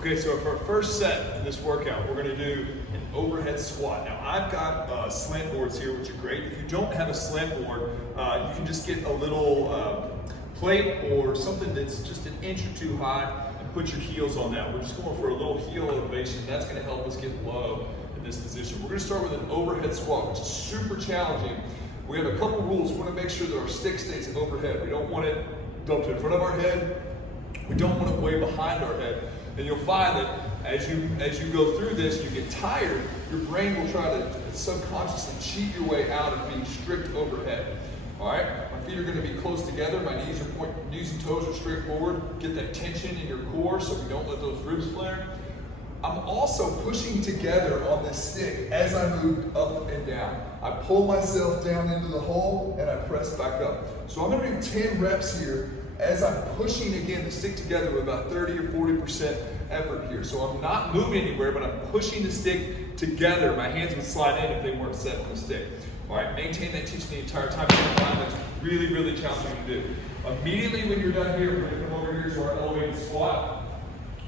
Okay, so for our first set in this workout, we're gonna do an overhead squat. Now, I've got slant boards here, which are great. If you don't have a slant board, you can just get a little plate or something that's just an inch or two high and put your heels on that. We're just going for a little heel elevation. That's gonna help us get low in this position. We're gonna start with an overhead squat, which is super challenging. We have a couple rules. We wanna make sure that our stick stays overhead. We don't want it dumped in front of our head. We don't want it way behind our head. And you'll find that as you go through this, you get tired, your brain will try to subconsciously cheat your way out of being strict overhead. All right, my feet are gonna be close together, my knees and toes are straight forward. Get that tension in your core so we don't let those ribs flare. I'm also pushing together on this stick as I move up and down. I pull myself down into the hole and I press back up. So I'm gonna do 10 reps here as I'm pushing again the stick together with about 30 or 40% effort here. So I'm not moving anywhere, but I'm pushing the stick together. My hands would slide in if they weren't set on the stick. All right, maintain that tension the entire time. That's really, really challenging to do. Immediately when you're done here, we're gonna come over here to our elevated squat,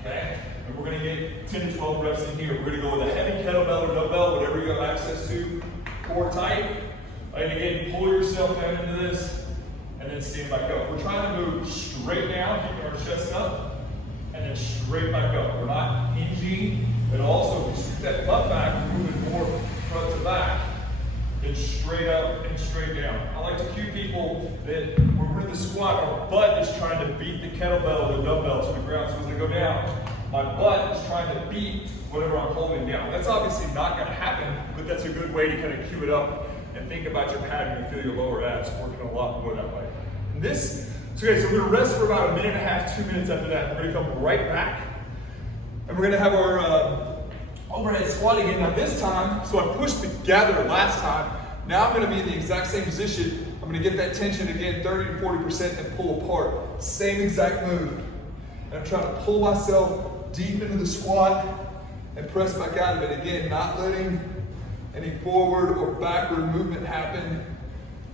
okay? And we're gonna get 10 to 12 reps in here. We're gonna go with a heavy kettlebell or dumbbell, whatever you have access to, core tight. And again, pull yourself down into this, and then stand back up. We're trying to move straight down, keeping our chest up, and then straight back up. We're not hinging at all, so if we scoot that butt back, we're moving more front to back, then straight up and straight down. I like to cue people that when we're in the squat, our butt is trying to beat the kettlebell or the dumbbell to the ground. So as I go down, my butt is trying to beat whatever I'm holding down. That's obviously not gonna happen, but that's a good way to kind of cue it up and think about your pattern and feel your lower abs working a lot more that way. So we're gonna rest for about a minute and a half, 2 minutes after that. We're gonna come right back, and we're gonna have our overhead squat again. Now this time, so I pushed together last time, now I'm gonna be in the exact same position. I'm gonna get that tension again, 30 to 40%, and pull apart. Same exact move. And I'm trying to pull myself deep into the squat and press back out of it. Again, not letting any forward or backward movement happen.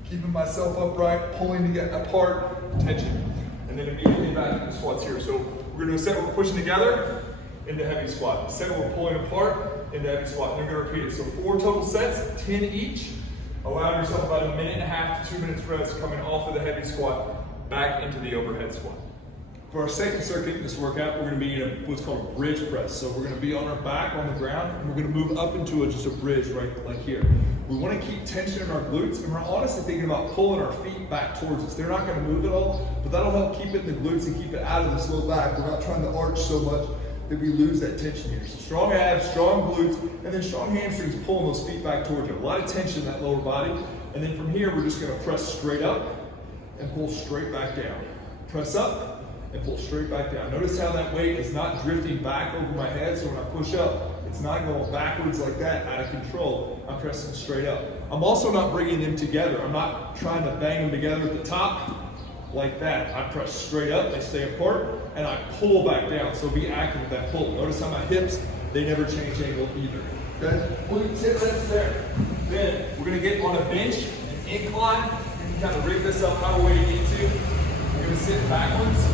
Keeping myself upright, pulling to get apart, tension. And then immediately back into squats here. So we're gonna do a set where we're pushing together into heavy squat. A set where we're pulling apart into heavy squat. And we're gonna repeat it. So 4 total sets, 10 each. Allow yourself about a minute and a half to 2 minutes rest coming off of the heavy squat back into the overhead squat. For our second circuit in this workout, we're gonna be in what's called a bridge press. So we're gonna be on our back on the ground, and we're gonna move up into just a bridge right like here. We wanna keep tension in our glutes, and we're honestly thinking about pulling our feet back towards us. They're not gonna move at all, but that'll help keep it in the glutes and keep it out of this low back. We're not trying to arch so much that we lose that tension here. So strong abs, strong glutes, and then strong hamstrings pulling those feet back towards you. A lot of tension in that lower body. And then from here, we're just gonna press straight up and pull straight back down. Press up and pull straight back down. Notice how that weight is not drifting back over my head, so when I push up, it's not going backwards like that, out of control. I'm pressing straight up. I'm also not bringing them together. I'm not trying to bang them together at the top like that. I press straight up, they stay apart, and I pull back down. So be active with that pull. Notice how my hips, they never change angle either. Okay? We'll do 10 reps there. Then we're gonna get on a bench, an incline. You can kind of rig this up however way you need to. We're gonna sit backwards.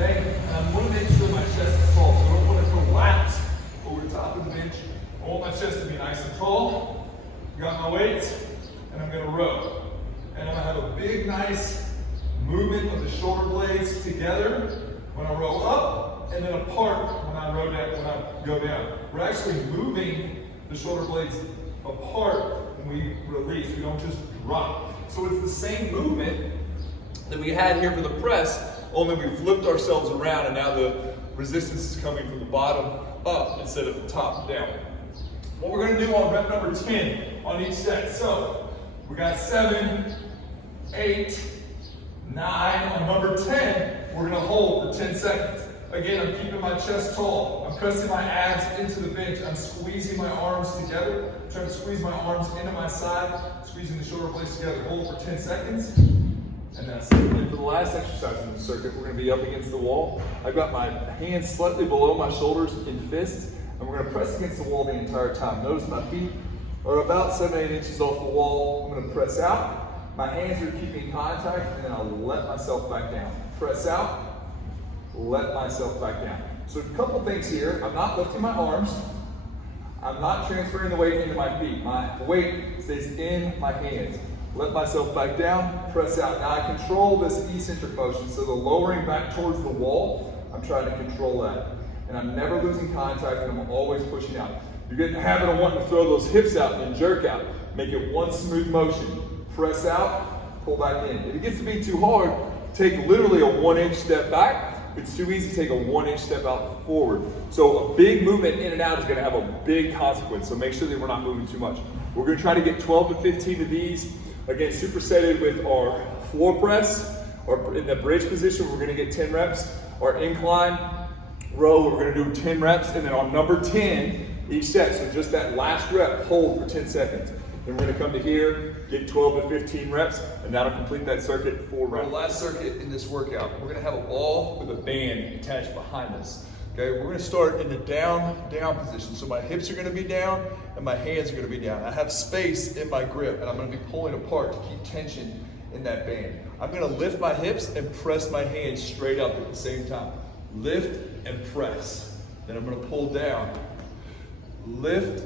Okay, and I want to make sure my chest is tall, so I don't want to collapse over the top of the bench. I want my chest to be nice and tall. Got my weights, and I'm going to row. And I'm going to have a big, nice movement of the shoulder blades together when I row up, and then apart when I row down, when I go down. We're actually moving the shoulder blades apart when we release. We don't just drop. So it's the same movement that we had here for the press, only we flipped ourselves around, and now the resistance is coming from the bottom up instead of the top down. What we're gonna do on rep number 10 on each set. So we got 7, 8, 9. On number 10, we're gonna hold for 10 seconds. Again, I'm keeping my chest tall. I'm pressing my abs into the bench. I'm squeezing my arms together. I'm trying to squeeze my arms into my side, squeezing the shoulder blades together. Hold for 10 seconds. And that's it. And for the last exercise in the circuit, we're going to be up against the wall. I've got my hands slightly below my shoulders in fists, and we're going to press against the wall the entire time. Notice my feet are about 7 to 8 inches off the wall. I'm going to press out. My hands are keeping contact, and then I'll let myself back down. Press out, let myself back down. So a couple things here. I'm not lifting my arms. I'm not transferring the weight into my feet. My weight stays in my hands. Let myself back down, press out. Now I control this eccentric motion, so the lowering back towards the wall, I'm trying to control that. And I'm never losing contact, and I'm always pushing out. You get in the habit of wanting to throw those hips out and then jerk out. Make it one smooth motion. Press out, pull back in. If it gets to be too hard, take literally a 1-inch step back. If it's too easy, take a 1-inch step out forward. So a big movement in and out is gonna have a big consequence, so make sure that we're not moving too much. We're gonna try to get 12 to 15 of these. Again, supersetted with our floor press, or in the bridge position, we're gonna get 10 reps. Our incline row, we're gonna do 10 reps, and then on number 10, each set, so just that last rep, hold for 10 seconds. Then we're gonna come to here, get 12 to 15 reps, and that'll complete that circuit 4 rounds. Our last circuit in this workout, we're gonna have a ball with a band attached behind us. Okay, we're gonna start in the down position. So my hips are gonna be down and my hands are gonna be down. I have space in my grip and I'm gonna be pulling apart to keep tension in that band. I'm gonna lift my hips and press my hands straight up at the same time. Lift and press. Then I'm gonna pull down. Lift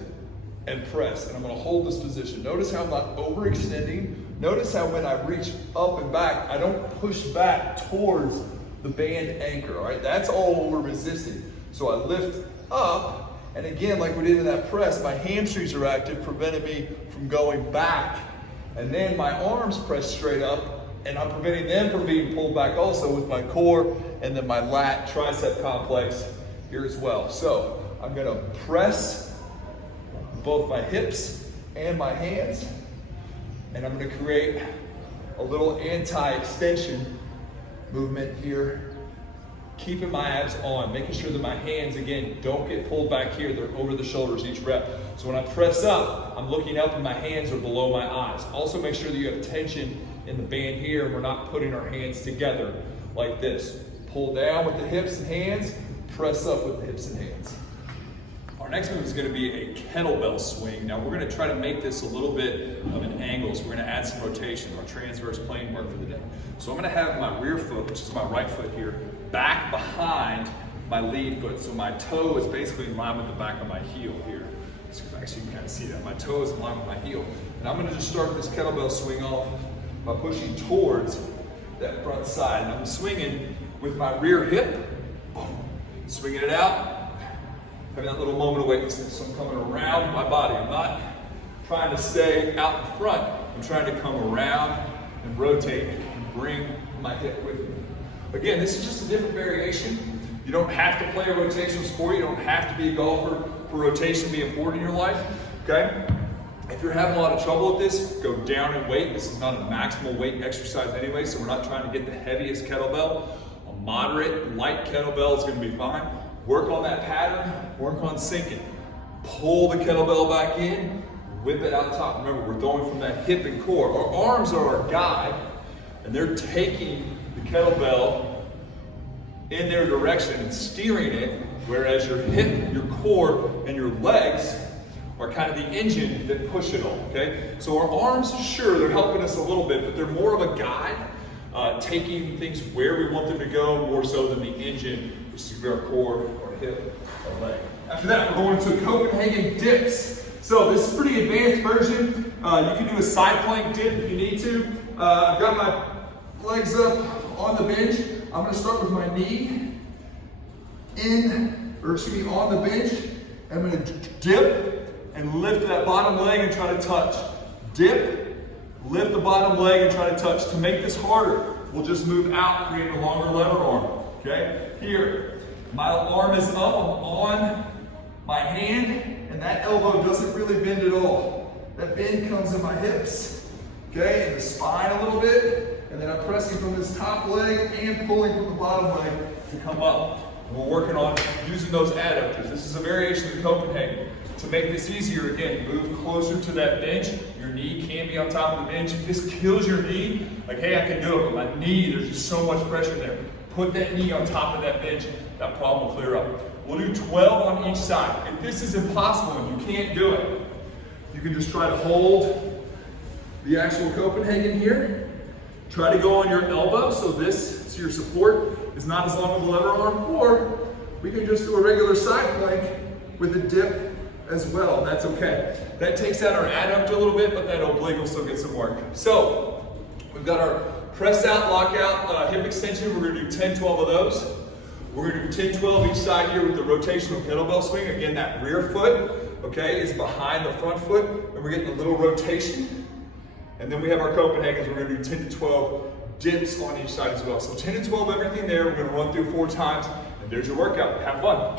and press, and I'm gonna hold this position. Notice how I'm not overextending. Notice how when I reach up and back, I don't push back towards the band anchor, all right? That's all we're resisting. So I lift up, and again, like we did in that press, my hamstrings are active, preventing me from going back. And then my arms press straight up, and I'm preventing them from being pulled back also with my core, and then my lat tricep complex here as well. So I'm gonna press both my hips and my hands, and I'm gonna create a little anti-extension movement here, keeping my abs on, making sure that my hands, again, don't get pulled back here. They're over the shoulders each rep. So when I press up, I'm looking up and my hands are below my eyes. Also make sure that you have tension in the band here, and we're not putting our hands together like this. Pull down with the hips and hands, press up with the hips and hands. Our next move is going to be a kettlebell swing. Now we're going to try to make this a little bit of an angle, so we're going to add some rotation, our transverse plane work for the day. So I'm going to have my rear foot, which is my right foot here, back behind my lead foot. So my toe is basically in line with the back of my heel here. So actually you can kind of see that. My toe is in line with my heel. And I'm going to just start this kettlebell swing off by pushing towards that front side. And I'm swinging with my rear hip, swinging it out. Having that little moment of weightlessness. So I'm coming around my body. I'm not trying to stay out in front. I'm trying to come around and rotate and bring my hip with me. Again, this is just a different variation. You don't have to play a rotational sport. You don't have to be a golfer for rotation to be important in your life, okay? If you're having a lot of trouble with this, go down in weight. This is not a maximal weight exercise anyway, so we're not trying to get the heaviest kettlebell. A moderate, light kettlebell is gonna be fine. Work on that pattern, work on sinking. Pull the kettlebell back in, whip it out top. Remember, we're going from that hip and core. Our arms are our guide, and they're taking the kettlebell in their direction and steering it, whereas your hip, your core, and your legs are kind of the engine that push it all, okay? So our arms, sure, they're helping us a little bit, but they're more of a guide, taking things where we want them to go, more so than the engine, which is our core, our hip, our leg. After that, we're going to Copenhagen dips. So this is a pretty advanced version. You can do a side plank dip if you need to. I've got my legs up on the bench. I'm gonna start with my knee on the bench. I'm gonna dip and lift that bottom leg and try to touch. Dip, lift the bottom leg and try to touch. To make this harder, we'll just move out, creating a longer lever arm, okay? Here, my arm is up, I'm on my hand, and that elbow doesn't really bend at all. That bend comes in my hips, okay, and the spine a little bit, and then I'm pressing from this top leg and pulling from the bottom leg to come up. And we're working on using those adductors. This is a variation of Copenhagen. To make this easier, again, move closer to that bench. Your knee can be on top of the bench. If this kills your knee, like, hey, I can do it, but my knee, there's just so much pressure there. Put that knee on top of that bench, that problem will clear up. We'll do 12 on each side. If this is impossible and you can't do it, you can just try to hold the actual Copenhagen here. Try to go on your elbow, so this is your support. is not as long as the lever arm, or we can just do a regular side plank with a dip as well. That's okay. That takes out our adductor a little bit, but that oblique will still get some work. So we've got our press out, lock out, hip extension. We're gonna do 10, 12 of those. We're gonna do 10, 12 each side here with the rotational kettlebell swing. Again, that rear foot, okay, is behind the front foot, and we're getting a little rotation. And then we have our Copenhagen's. We're gonna do 10 to 12 dips on each side as well. So 10 to 12, everything there. We're gonna run through 4 times, and there's your workout. Have fun.